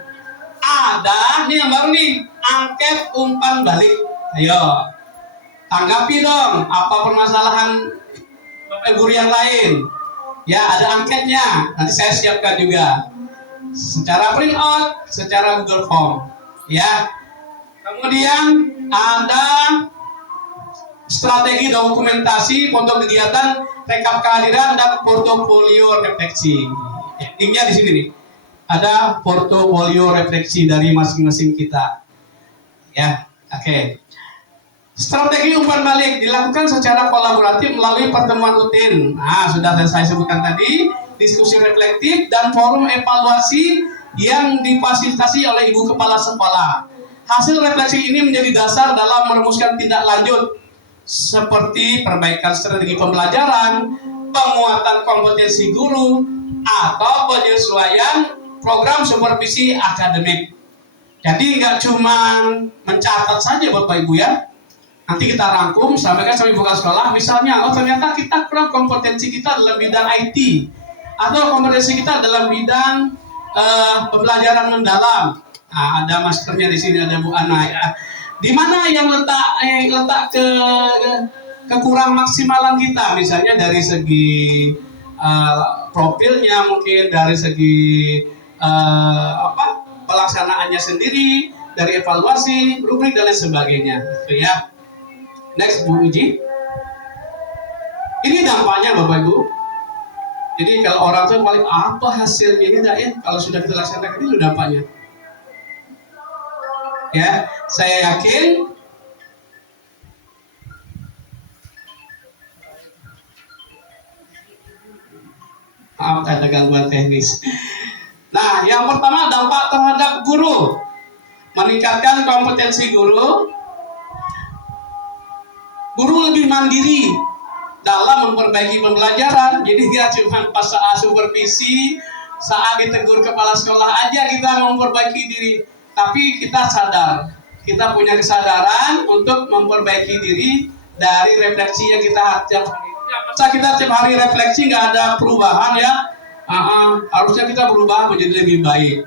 ada ini yang baru nih, angket umpan balik. Ayo tanggapi dong apa permasalahan Bapak Guru yang lain. Ya, ada angketnya, nanti saya siapkan juga secara print out, secara Google Form. Ya. Kemudian ada strategi dokumentasi untuk kegiatan rekap kehadiran dan portofolio refleksi. Intinya di sini nih, ada portofolio refleksi dari masing-masing kita. Ya, oke. Strategi umpan balik dilakukan secara kolaboratif melalui pertemuan rutin. Nah, sudah saya sebutkan tadi, diskusi reflektif dan forum evaluasi yang difasilitasi oleh Ibu Kepala Sekolah. Hasil refleksi ini menjadi dasar dalam merumuskan tindak lanjut seperti perbaikan strategi pembelajaran, penguatan kompetensi guru, atau penyesuaian program supervisi akademik. Jadi nggak cuma mencatat saja Bapak Ibu ya. Nanti kita rangkum, sampaikan sama Ibu Kepala Sekolah. Misalnya, ternyata kita kurang kompetensi kita dalam bidang IT, atau kompetensi kita dalam bidang pembelajaran mendalam. Nah, ada masternya di sini, ada Bu Ana ya. Di mana yang letak kekurang maksimalan kita, misalnya dari segi profilnya, mungkin dari segi pelaksanaannya sendiri, dari evaluasi, rubrik dan lain sebagainya, gitu ya. Next, Bu Uji. Ini dampaknya Bapak Ibu. Jadi kalau orang tuh paling apa hasilnya ini enggak ya? Kalau sudah kita laksanakan itu dampaknya. Ya, saya yakin maaf ada gangguan teknis. Nah, yang pertama dampak terhadap guru, meningkatkan kompetensi guru. Guru lebih mandiri dalam memperbaiki pembelajaran. Jadi nggak cuma pas saat supervisi, saat ditegur kepala sekolah aja kita memperbaiki diri. Tapi kita sadar, kita punya kesadaran untuk memperbaiki diri dari refleksi yang kita tiap hari. Masa kita tiap hari refleksi nggak ada perubahan ya? Harusnya kita berubah menjadi lebih baik.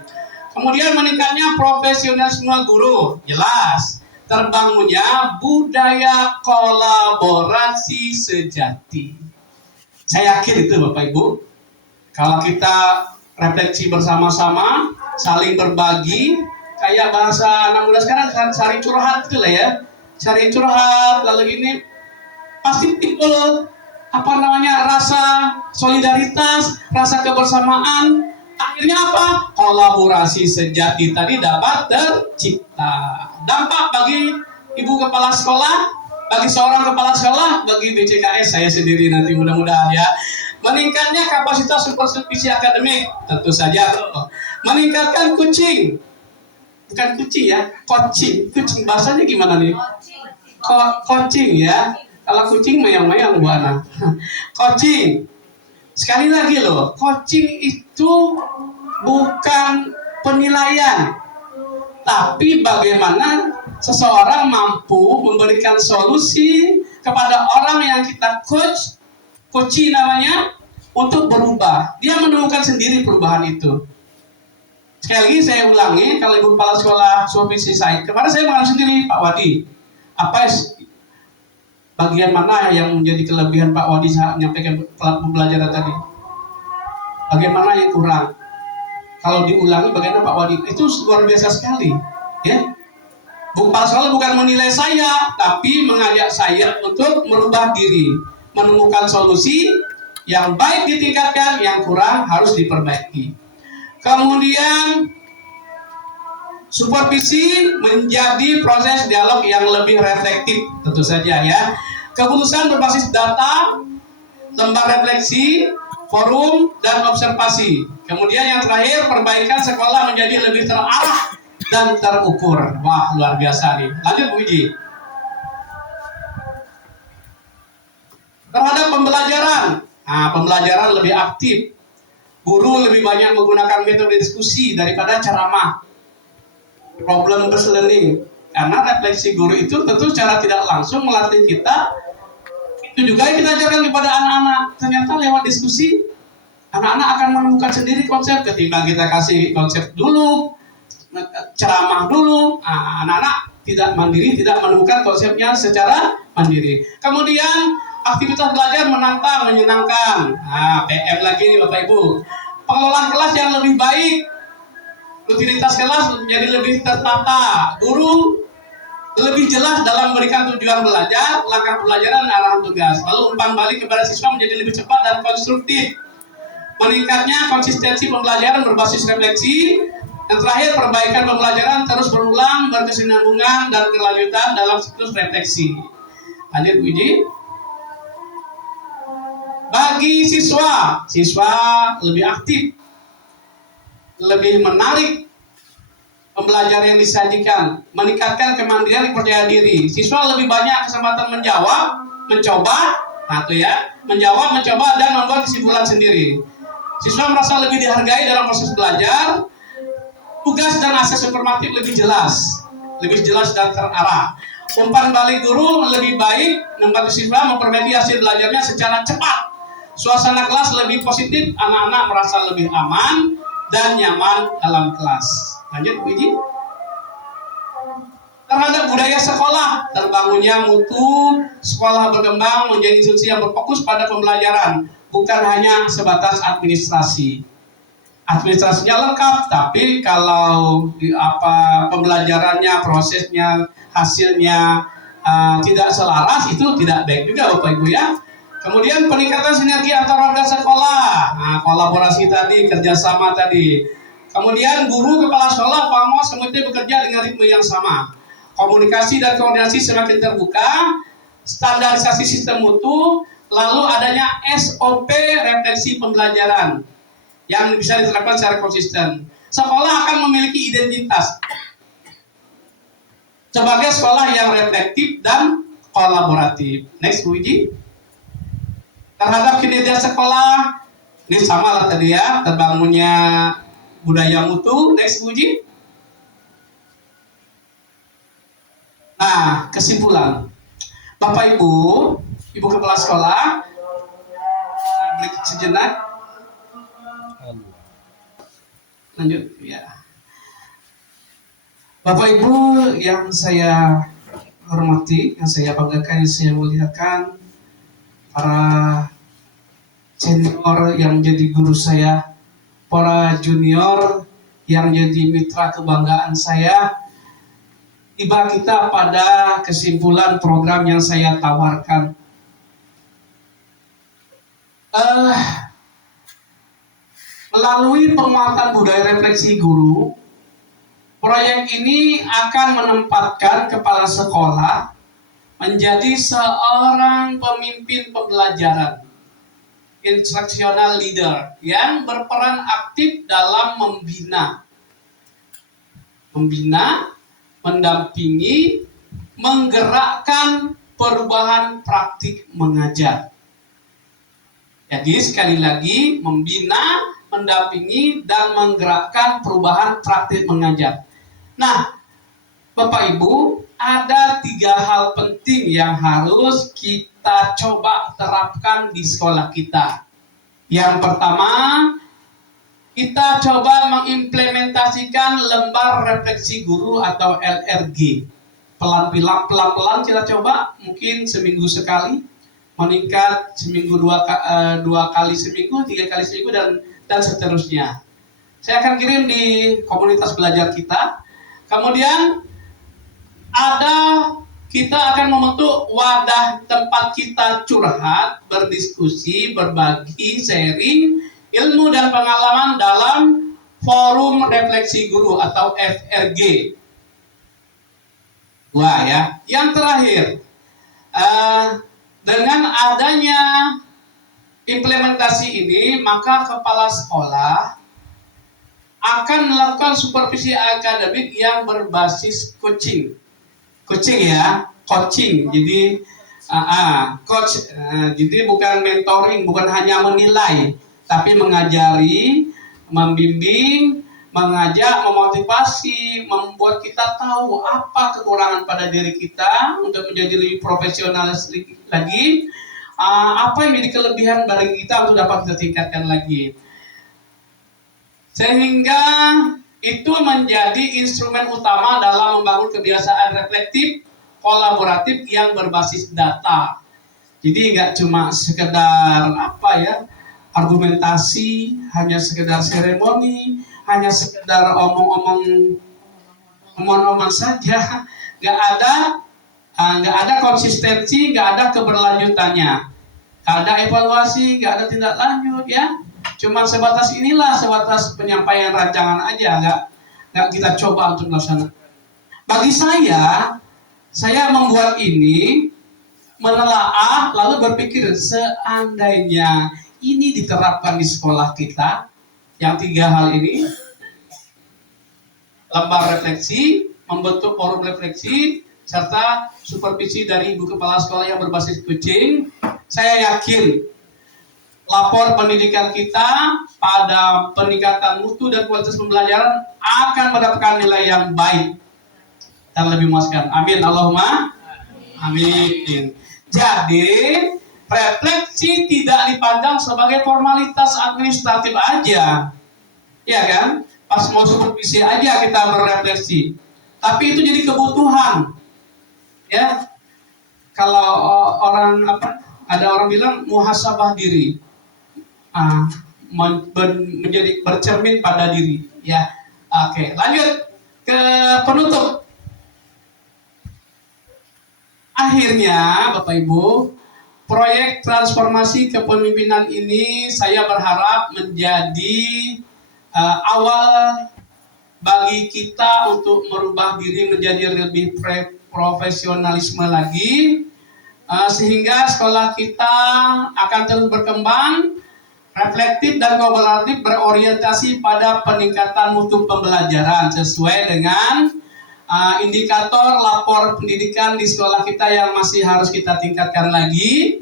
Kemudian meningkatnya profesionalisme guru, jelas. Terbangunnya budaya kolaborasi sejati. Saya yakin itu Bapak Ibu. Kalau kita refleksi bersama-sama, saling berbagi, kayak bahasa anak muda sekarang saling curhat gitu lah ya. Saling curhat, lalu ini pasti timbul rasa solidaritas, rasa kebersamaan. Akhirnya apa? Kolaborasi sejati tadi dapat tercipta. Dampak bagi Ibu Kepala Sekolah, bagi seorang kepala sekolah, bagi BCKS saya sendiri nanti mudah-mudahan ya. Meningkatnya kapasitas supervisi akademik, tentu saja. Meningkatkan kucing, bukan kucing ya, kucing bahasanya gimana nih? Coaching ya. Kalau kucing meong-meong Bu Ana. Coaching. Sekali lagi loh, coaching itu bukan penilaian, tapi bagaimana seseorang mampu memberikan solusi kepada orang yang kita coaching namanya, untuk berubah. Dia menemukan sendiri perubahan itu. Sekali lagi saya ulangi, kalau Ibu Kepala Sekolah supervisi saya, kemarin saya mengalami sendiri Pak Wadi. Apa bagian mana yang menjadi kelebihan Pak Wadi saat menyampaikan pembelajaran tadi? Bagaimana yang kurang? Kalau diulangi bagaimana Pak Wadi? Itu luar biasa sekali, ya. Bu Kepala Sekolah bukan menilai saya, tapi mengajak saya untuk merubah diri, menemukan solusi yang baik ditingkatkan, yang kurang harus diperbaiki. Kemudian supervisi menjadi proses dialog yang lebih reflektif, tentu saja ya. Keputusan berbasis data, lembar refleksi, forum, dan observasi. Kemudian yang terakhir, perbaikan sekolah menjadi lebih terarah dan terukur. Wah, luar biasa nih. Lanjut Bu Wiji. Terhadap pembelajaran, pembelajaran lebih aktif. Guru lebih banyak menggunakan metode diskusi daripada ceramah. Problem based learning, karena refleksi guru itu tentu secara tidak langsung melatih kita. Itu juga yang kita ajarkan kepada anak-anak. Ternyata lewat diskusi anak-anak akan menemukan sendiri konsep, ketimbang kita kasih konsep dulu, ceramah dulu. Anak-anak tidak mandiri, tidak menemukan konsepnya secara mandiri. Kemudian aktivitas belajar menantang, menyenangkan. PM lagi nih Bapak Ibu. Pengelolaan kelas yang lebih baik, rutinitas kelas menjadi lebih tertata, guru lebih jelas dalam memberikan tujuan belajar, langkah pelajaran, arahan tugas. Lalu umpan balik kepada siswa menjadi lebih cepat dan konstruktif. Meningkatnya konsistensi pembelajaran berbasis refleksi. Yang terakhir, perbaikan pembelajaran terus berulang, berkesinambungan dan berkelanjutan dalam siklus refleksi. Lanjut Bu Iji. Bagi siswa lebih aktif, lebih menarik pembelajaran yang disajikan, meningkatkan kemandirian dan percaya diri. Siswa lebih banyak kesempatan menjawab, mencoba, menjawab, mencoba, dan membuat kesimpulan sendiri. Siswa merasa lebih dihargai dalam proses belajar. Tugas dan akses informatif lebih jelas dan terarah. Umpan balik guru lebih baik, membantu siswa memperbaiki hasil belajarnya secara cepat. Suasana kelas lebih positif, anak-anak merasa lebih aman dan nyaman dalam kelas. Lanjut Bu Iji. Terhadap budaya sekolah, terbangunnya mutu sekolah berkembang menjadi institusi yang berfokus pada pembelajaran, bukan hanya sebatas administrasi. Administrasinya lengkap, tapi kalau pembelajarannya, prosesnya, hasilnya tidak selaras, itu tidak baik juga Bapak Ibu ya. Kemudian peningkatan sinergi antar warga sekolah, kolaborasi tadi, kerjasama tadi. Kemudian guru, kepala sekolah, pengawas, komite bekerja dengan ritme yang sama. Komunikasi dan koordinasi semakin terbuka, standarisasi sistem mutu, lalu adanya SOP refleksi pembelajaran yang bisa diterapkan secara konsisten. Sekolah akan memiliki identitas sebagai sekolah yang reflektif dan kolaboratif. Next Bu Iji. Terhadap kinerja sekolah, ini sama lah tadi ya, terbangunnya budaya mutu. Next Bu Iji. Nah, kesimpulan Bapak Ibu, Ibu Kepala Sekolah, break sejenak. Lanjut ya. Bapak Ibu yang saya hormati, yang saya banggakan, yang saya muliakan, para senior yang jadi guru saya, para junior yang jadi mitra kebanggaan saya, tiba kita pada kesimpulan program yang saya tawarkan. Melalui penguatan budaya refleksi guru, proyek ini akan menempatkan kepala sekolah menjadi seorang pemimpin pembelajaran, instructional leader yang berperan aktif dalam membina, mendampingi, menggerakkan perubahan praktik mengajar. Jadi sekali lagi, membina, mendampingi, dan menggerakkan perubahan praktik mengajar. Nah, Bapak Ibu, ada 3 hal penting yang harus kita coba terapkan di sekolah kita. Yang pertama, kita coba mengimplementasikan lembar refleksi guru atau LRG. Pelan-pelan kita coba, mungkin seminggu sekali, meningkat seminggu 2 kali seminggu, 3 kali seminggu, dan seterusnya. Saya akan kirim di komunitas belajar kita. Kemudian kita akan membentuk wadah tempat kita curhat, berdiskusi, berbagi, sharing ilmu dan pengalaman dalam forum refleksi guru atau FRG. Wah ya, yang terakhir, dengan adanya implementasi ini, maka kepala sekolah akan melakukan supervisi akademik yang berbasis coaching. Coaching. Jadi coach. Jadi bukan mentoring, bukan hanya menilai, tapi mengajari, membimbing, mengajak, memotivasi, membuat kita tahu apa kekurangan pada diri kita untuk menjadi lebih profesional lagi, apa yang menjadi kelebihan dari kita untuk dapat kita tingkatkan lagi. Sehingga itu menjadi instrumen utama dalam membangun kebiasaan reflektif, kolaboratif yang berbasis data. Jadi nggak cuma sekedar argumentasi, hanya sekedar seremoni, hanya sekedar omong-omong saja. Nggak ada konsistensi, nggak ada keberlanjutannya, nggak ada evaluasi, nggak ada tindak lanjut ya. Cuma sebatas penyampaian rancangan aja, nggak kita coba untuk melaksanakan. Bagi saya membuat ini, menelaah, lalu berpikir seandainya ini diterapkan di sekolah kita, yang 3 hal ini, lembar refleksi, membentuk forum refleksi, serta supervisi dari ibu kepala sekolah yang berbasis coaching, saya yakin lapor pendidikan kita pada peningkatan mutu dan kualitas pembelajaran akan mendapatkan nilai yang baik dan lebih memuaskan. Amin. Allahumma amin. Jadi refleksi tidak dipandang sebagai formalitas administratif aja, ya kan? Pas mau supervisi aja kita berefleksi, tapi itu jadi kebutuhan, ya. Kalau ada orang bilang muhasabah diri. Menjadi bercermin pada diri ya. Oke, lanjut ke penutup. Akhirnya Bapak Ibu, proyek transformasi kepemimpinan ini saya berharap menjadi awal bagi kita untuk merubah diri menjadi lebih profesionalisme lagi, sehingga sekolah kita akan terus berkembang, reflektif dan kolaboratif, berorientasi pada peningkatan mutu pembelajaran sesuai dengan indikator lapor pendidikan di sekolah kita yang masih harus kita tingkatkan lagi.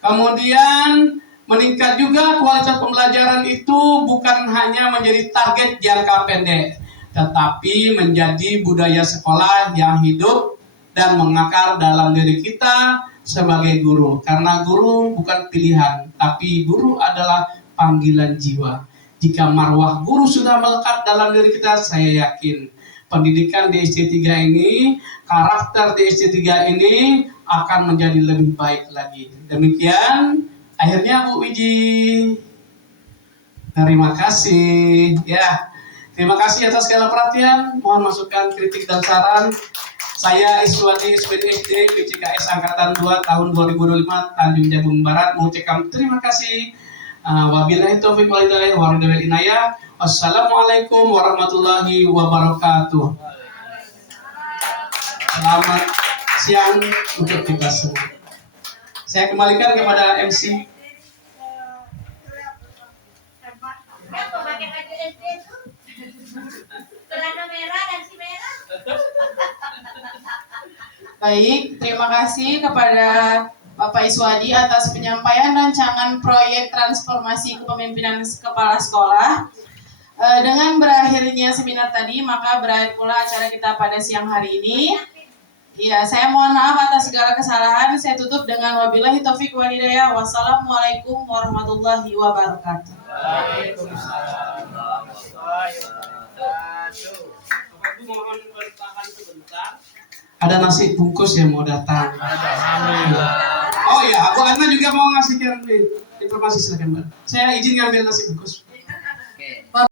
Kemudian meningkat juga kualitas pembelajaran itu bukan hanya menjadi target jangka pendek, tetapi menjadi budaya sekolah yang hidup dan mengakar dalam diri kita sebagai guru. Karena guru bukan pilihan, tapi guru adalah panggilan jiwa. Jika marwah guru sudah melekat dalam diri kita, saya yakin pendidikan di SD3 ini, karakter di SD3 ini akan menjadi lebih baik lagi. Demikian akhirnya Bu Wiji. Terima kasih ya. Terima kasih atas segala perhatian. Mohon masukan, kritik dan saran. Saya Iswadi SPDSD BCKS Angkatan 2 tahun 2025 Tanjung Jabung Barat mengucapkan terima kasih. Wabillahi taufiq wal hidayah wa ridwan inayah. Wassalamualaikum warahmatullahi wabarakatuh. siang untuk kita semua. Saya kembalikan kepada MC. Baik, terima kasih kepada Bapak Iswadi atas penyampaian rancangan proyek transformasi kepemimpinan kepala sekolah. Dengan berakhirnya seminar tadi, maka berakhir pula acara kita pada siang hari ini. Ya, saya mohon maaf atas segala kesalahan. Saya tutup dengan wabillahi taufik wal hidayah. Wassalamualaikum warahmatullahi wabarakatuh. Waalaikumsalam warahmatullahi wabarakatuh. Bapak Ibu mohon bertahan sebentar. Ada nasi bungkus yang mau datang. Oh ya, Abu Adna juga mau ngasih informasi, silakan Mbak. Saya izin ngambil nasi bungkus.